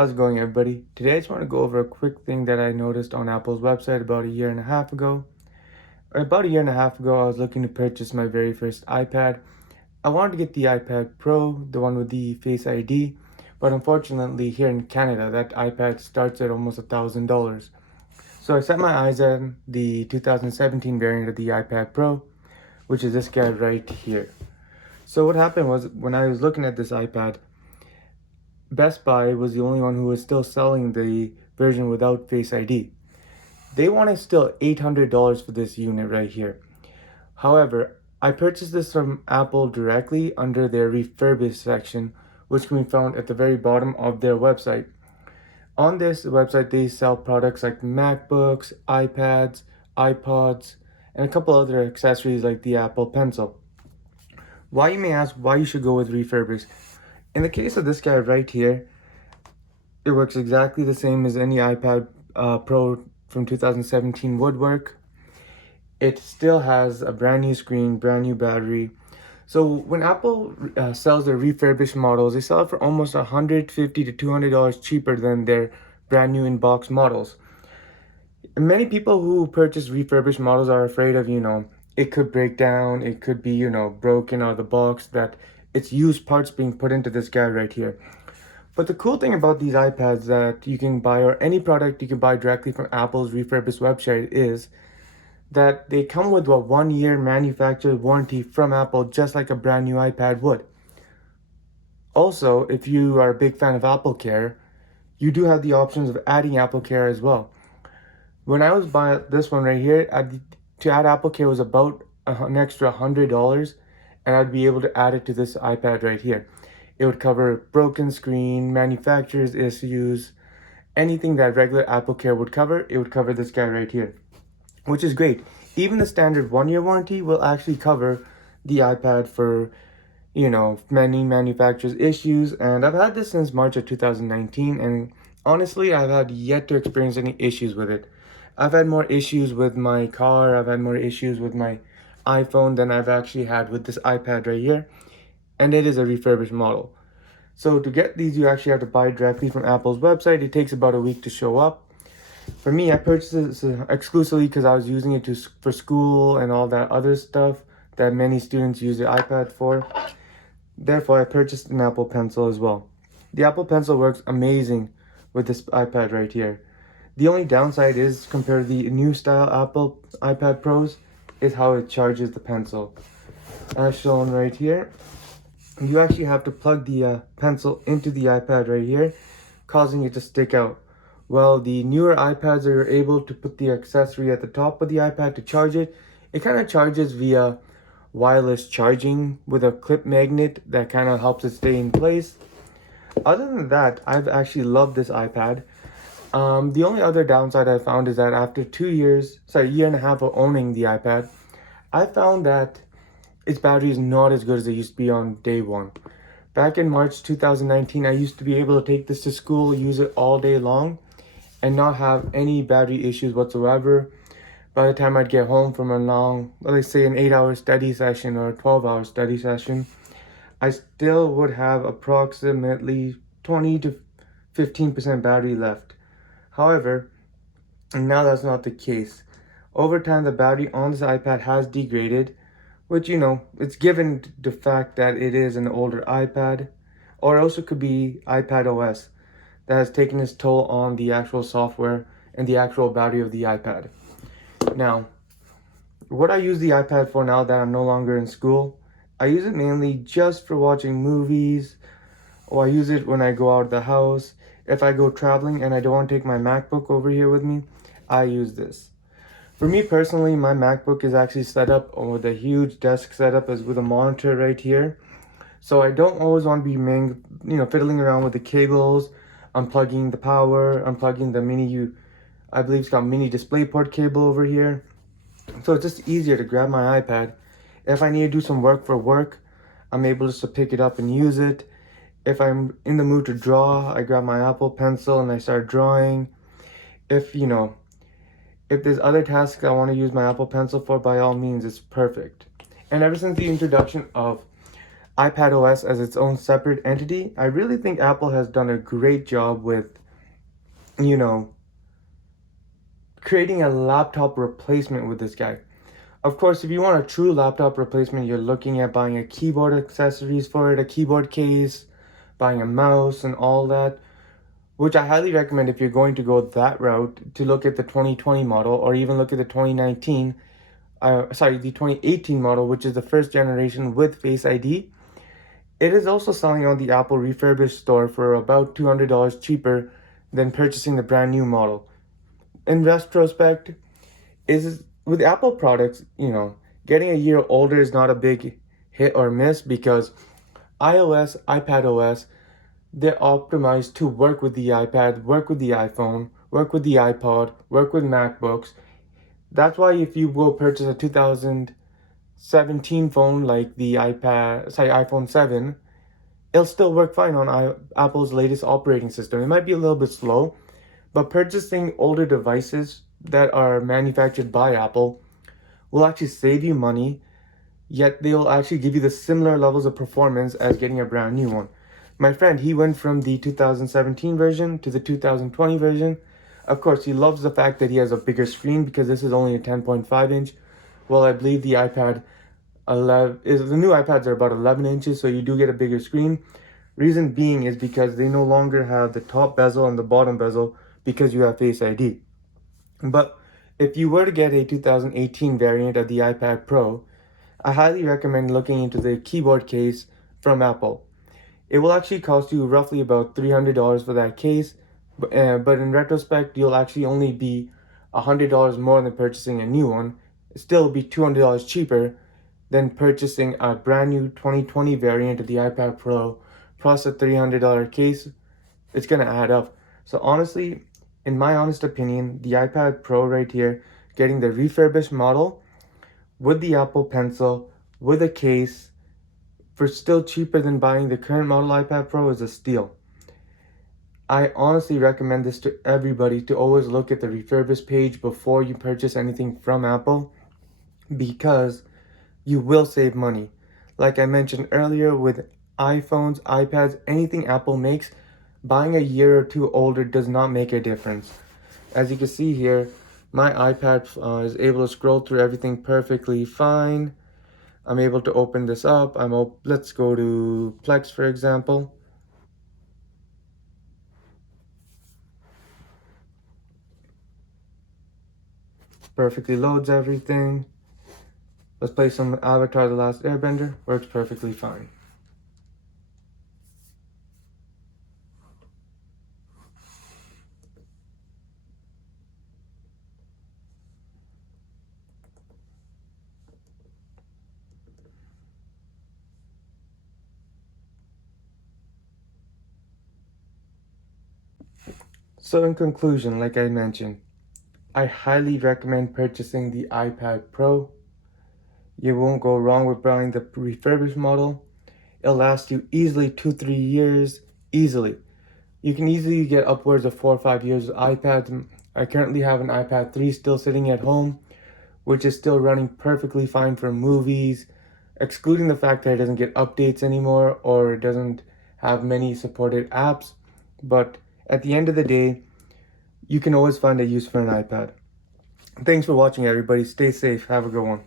How's it going, everybody? Today I just want to go over a quick thing that I noticed on Apple's website about a year and a half ago. About a year and a half ago, I was looking to purchase my very first iPad. I wanted to get the iPad Pro, the one with the Face ID, but unfortunately here in Canada, that iPad starts at almost $1,000. So I set my eyes on the 2017 variant of the iPad Pro, which is this guy right here. So what happened was, when I was looking at this iPad, Best Buy was the only one who was still selling the version without Face ID. They wanted still $800 for this unit right here. However, I purchased this from Apple directly under their Refurbished section, which can be found at the very bottom of their website. On this website, they sell products like MacBooks, iPads, iPods, and a couple other accessories like the Apple Pencil. Why, you may ask, why you should go with Refurbished? In the case of this guy right here, it works exactly the same as any iPad Pro from 2017 would work. It still has a brand new screen, brand new battery. So when Apple sells their refurbished models, they sell it for almost $150 to $200 cheaper than their brand new in-box models. Many people who purchase refurbished models are afraid of, it could break down, it could be, broken out of the box, that it's used parts being put into this guy right here. But the cool thing about these iPads that you can buy, or any product you can buy directly from Apple's refurbished website, is that they come with a 1-year manufacturer warranty from Apple, just like a brand new iPad would. Also, if you are a big fan of Apple Care, you do have the options of adding Apple Care as well. When I was buying this one right here, to add Apple Care was about an extra $100, and I'd be able to add it to this iPad right here. It would cover broken screen, manufacturer's issues, anything that regular Apple Care would cover, it would cover this guy right here, which is great. Even the standard 1-year warranty will actually cover the iPad for, many manufacturer's issues. And I've had this since March of 2019, and honestly, I've had yet to experience any issues with it. I've had more issues with my car, I've had more issues with my iPhone than I've actually had with this iPad right here. And it is a refurbished model. So to get these, you actually have to buy directly from Apple's website. It takes about a week to show up. For me, I purchased this exclusively because I was using it for school and all that other stuff that many students use the iPad for. Therefore, I purchased an Apple Pencil as well. The Apple Pencil works amazing with this iPad right here. The only downside is, compared to the new style Apple iPad Pros, is how it charges the pencil. As shown right here, you actually have to plug the pencil into the iPad right here, causing it to stick out. Well, the newer iPads are able to put the accessory at the top of the iPad to charge it. It kind of charges via wireless charging with a clip magnet that kind of helps it stay in place. Other than that, I've actually loved this iPad. The only other downside I found is that after a year and a half of owning the iPad, I found that its battery is not as good as it used to be on day one. Back in March 2019, I used to be able to take this to school, use it all day long, and not have any battery issues whatsoever. By the time I'd get home from a long, let's say an 8-hour study session or a 12-hour study session, I still would have approximately 20 to 15% battery left. However, now that's not the case. Over time, the battery on this iPad has degraded, which, it's given the fact that it is an older iPad, or it also could be iPad OS that has taken its toll on the actual software and the actual battery of the iPad. Now, what I use the iPad for now that I'm no longer in school, I use it mainly just for watching movies, or I use it when I go out of the house. If I go traveling and I don't want to take my MacBook over here with me, I use this. For me personally, my MacBook is actually set up with a huge desk setup as with a monitor right here. So I don't always want to be fiddling around with the cables, unplugging the power, unplugging the I believe it's got mini DisplayPort cable over here. So it's just easier to grab my iPad. If I need to do some work for work, I'm able just to pick it up and use it. If I'm in the mood to draw, I grab my Apple Pencil and I start drawing. If there's other tasks I want to use my Apple Pencil for, by all means, it's perfect. And ever since the introduction of iPad OS as its own separate entity. I really think Apple has done a great job with, you know, creating a laptop replacement with this guy. Of course, if you want a true laptop replacement, you're looking at buying a keyboard accessories for it, a keyboard case, buying a mouse and all that, which I highly recommend if you're going to go that route to look at the 2020 model or even look at the 2019, the 2018 model, which is the first generation with Face ID. It is also selling on the Apple Refurbished store for about $200 cheaper than purchasing the brand new model. In retrospect, is with Apple products, getting a year older is not a big hit or miss because iOS, iPad OS, they're optimized to work with the iPad, work with the iPhone, work with the iPod, work with MacBooks. That's why if you go purchase a 2017 phone like the iPhone 7, it'll still work fine on Apple's latest operating system. It might be a little bit slow, but purchasing older devices that are manufactured by Apple will actually save you money, yet they will actually give you the similar levels of performance as getting a brand new one. My friend, he went from the 2017 version to the 2020 version. Of course, he loves the fact that he has a bigger screen because this is only a 10.5 inch. Well, I believe the the new iPads are about 11 inches, so you do get a bigger screen. Reason being is because they no longer have the top bezel and the bottom bezel because you have Face ID. But if you were to get a 2018 variant of the iPad Pro, I highly recommend looking into the keyboard case from Apple. It will actually cost you roughly about $300 for that case, but in retrospect, you'll actually only be $100 more than purchasing a new one. Still be $200 cheaper than purchasing a brand new 2020 variant of the iPad Pro plus a $300 case. It's gonna add up. So honestly, in my honest opinion, the iPad Pro right here, getting the refurbished model with the Apple Pencil, with a case, for still cheaper than buying the current model iPad Pro is a steal. I honestly recommend this to everybody to always look at the refurbished page before you purchase anything from Apple because you will save money. Like I mentioned earlier, with iPhones, iPads, anything Apple makes, buying a year or two older does not make a difference. As you can see here, my iPad is able to scroll through everything perfectly fine. I'm able to open this up. Let's go to Plex, for example. Perfectly loads everything. Let's play some Avatar The Last Airbender. Works perfectly fine. So in conclusion, like I mentioned, I highly recommend purchasing the iPad Pro. You won't go wrong with buying the refurbished model. It'll last you easily 2-3 years, easily. You can easily get upwards of 4 or 5 years with iPads. I currently have an iPad 3 still sitting at home, which is still running perfectly fine for movies, excluding the fact that it doesn't get updates anymore or it doesn't have many supported apps. But at the end of the day, you can always find a use for an iPad. Thanks for watching, everybody. Stay safe. Have a good one.